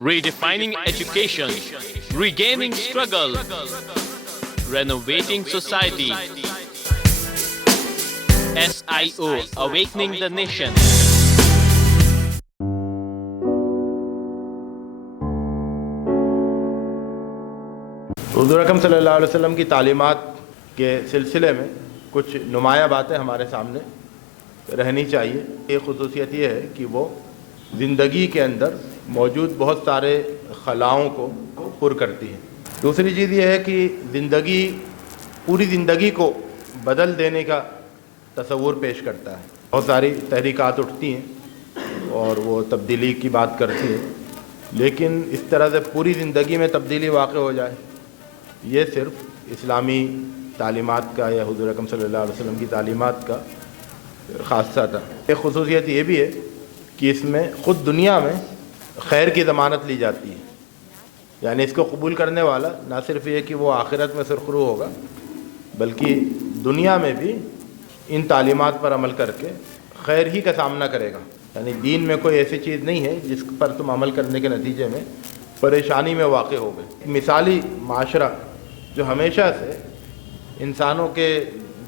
Redefining education, regaining struggle, renovating society. SIO, awakening the nation. हुज़ूर अकरम सल्लल्लाहु अलैहि वसल्लम की तालीमात के सिलसिले में कुछ नुमायाँ बातें हमारे सामने रहनी चाहिए। एक ख़ुसूसियत ये है कि वो ज़िंदगी के अंदर मौजूद बहुत सारे खलाओं को पुर करती है। दूसरी चीज़ ये है कि पूरी ज़िंदगी को बदल देने का तसव्वुर पेश करता है। बहुत सारी तहरीकात उठती हैं और वो तब्दीली की बात करती हैं, लेकिन इस तरह से पूरी ज़िंदगी में तब्दीली वाक़ई हो जाए, ये सिर्फ़ इस्लामी तालीमात का या हुज़ूर अकरम सल्लल्लाहु अलैहि वसल्लम की तालीमात का ख़ासा था। एक ख़ुसूसियत ये भी है कि इसमें ख़ुद दुनिया में खैर की ज़मानत ली जाती है, यानी इसको कबूल करने वाला ना सिर्फ ये कि वो आखिरत में सुरखरू होगा, बल्कि दुनिया में भी इन तालीमात पर अमल करके खैर ही का सामना करेगा। यानी दीन में कोई ऐसी चीज़ नहीं है जिस पर तुम अमल करने के नतीजे में परेशानी में वाक़ हो गए। मिसाली माशरा जो हमेशा से इंसानों के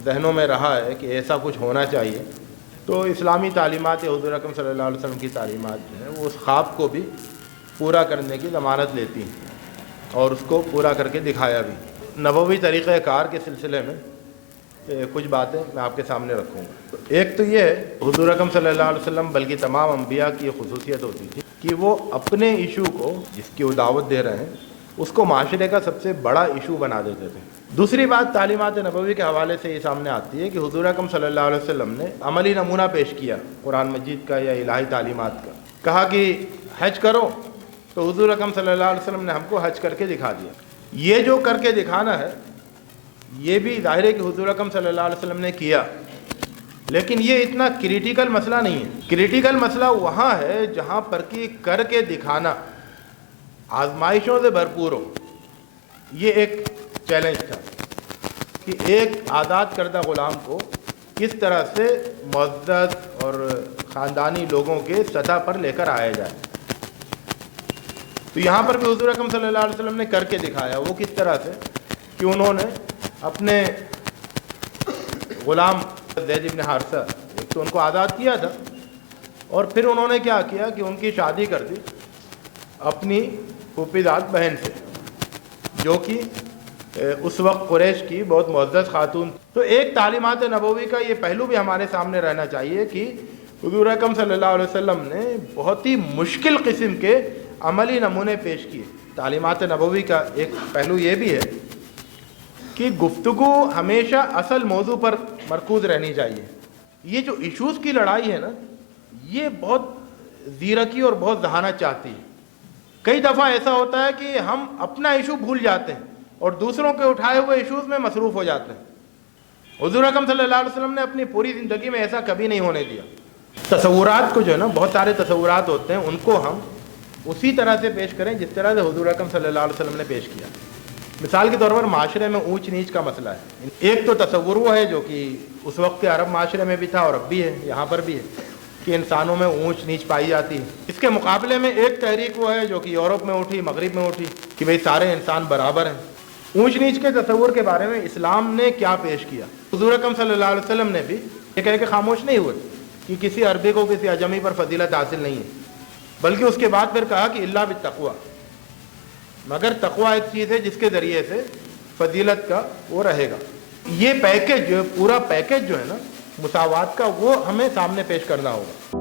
जहनों में रहा है कि ऐसा कुछ होना चाहिए, तो इस्लामी तालीमात या हुज़ूर अकरम सल्लल्लाहु अलैहि वसल्लम की तालीमात जो है वो उस ख्वाब को भी पूरा करने की ज़मानत लेती हैं और उसको पूरा करके दिखाया भी। नबवी तरीक़ाकार के सिलसिले में कुछ बातें मैं आपके सामने रखूँगा। एक तो ये है, हुज़ूर अकरम सल्लल्लाहु अलैहि वसल्लम बल्कि तमाम अम्बिया की ख़ुसूसियत होती थी कि वो अपने इशू को, जिसकी वो दावत दे रहे हैं, उसको माशरे का सबसे बड़ा इशू बना देते थे। दूसरी बात तालीमात नबवी के हवाले से ये सामने आती है कि हुज़ूर अकरम सल्लल्लाहु अलैहि वसल्लम ने अमली नमूना पेश किया कुरान मजीद का या इलाही तालीमात का। कहा कि हज करो, तो हुज़ूर अकरम सल्लल्लाहु अलैहि वसल्लम ने हमको हज करके दिखा दिया। ये जो करके दिखाना है, ये भी ज़ाहिर है कि हुज़ूर अकरम सल्लल्लाहु अलैहि वसल्लम ने किया, लेकिन ये इतना क्रिटिकल मसला नहीं है। क्रिटिकल मसला वहाँ है जहाँ पर कि करके दिखाना आजमाइशों से भरपूर हो। ये एक चैलेंज था कि एक आज़ाद करदा ग़ुलाम को किस तरह से मुअज़्ज़ज़ और ख़ानदानी लोगों के सतह पर लेकर आया जाए। तो यहाँ पर भी हुज़ूर अकरम सल्लल्लाहु अलैहि वसल्लम ने करके दिखाया। वो किस तरह से कि उन्होंने अपने ग़ुलाम ज़ैद इब्न हारिसा, एक तो उनको आज़ाद किया था, और फिर उन्होंने क्या किया कि उनकी शादी कर दी अपनी फूफीदाद बहन से, जो कि उस वक्त कुरैश की बहुत मुअज़्ज़ज़ खातून। तो एक तालीमात नबवी का ये पहलू भी हमारे सामने रहना चाहिए कि हुज़ूर अकरम सल्लल्लाहु अलैहि वसल्लम ने बहुत ही मुश्किल किस्म के अमली नमूने पेश किए। तालीमात नबवी का एक पहलू ये भी है कि गुफ्तगू हमेशा असल मौजू पर मरकूज़ रहनी चाहिए। ये जो इशूज़ की लड़ाई है ना, ये बहुत ज़ीरकी और बहुत जहानत चाहती है। कई दफ़ा ऐसा होता है कि हम अपना इशू भूल जाते हैं और दूसरों के उठाए हुए इशूज़ में मसरूफ़ हो जाते हैं। हुज़ूर अकरम सल्लल्लाहु अलैहि वसल्लम ने अपनी पूरी ज़िंदगी में ऐसा कभी नहीं होने दिया। तसव्वुरात को जो है ना, बहुत सारे तसव्वुरात होते हैं, उनको हम उसी तरह से पेश करें जिस तरह से हुज़ूर अकरम सल्लल्लाहु अलैहि वसल्लम ने पेश किया। मिसाल के तौर पर माशरे में ऊंच नीच का मसला है। एक तो तसव्वुर वो है जो कि उस वक्त के अरब माशरे में भी था और अब भी है, यहाँ पर भी है, कि इंसानों में ऊंच नीच पाई जाती है। इसके मुकाबले में एक तहरीक वो है जो कि यूरोप में उठी, मगरिब में उठी, कि भाई सारे इंसान बराबर हैं। ऊंच नीच के तसव्वुर के बारे में इस्लाम ने क्या पेश किया? हुज़ूर अकरम सल्लल्लाहु अलैहि वसल्लम ने भी ये कह के खामोश नहीं हुए कि किसी अरबी को किसी अजमी पर फजीलत हासिल नहीं है, बल्कि उसके बाद फिर कहा कि इल्ला बित्तक़वा, मगर तक़वा एक चीज़ है जिसके ज़रिए से फजीलत का वो रहेगा। ये पैकेज, पूरा पैकेज जो है ना मुसावात का, वो हमें सामने पेश करना होगा।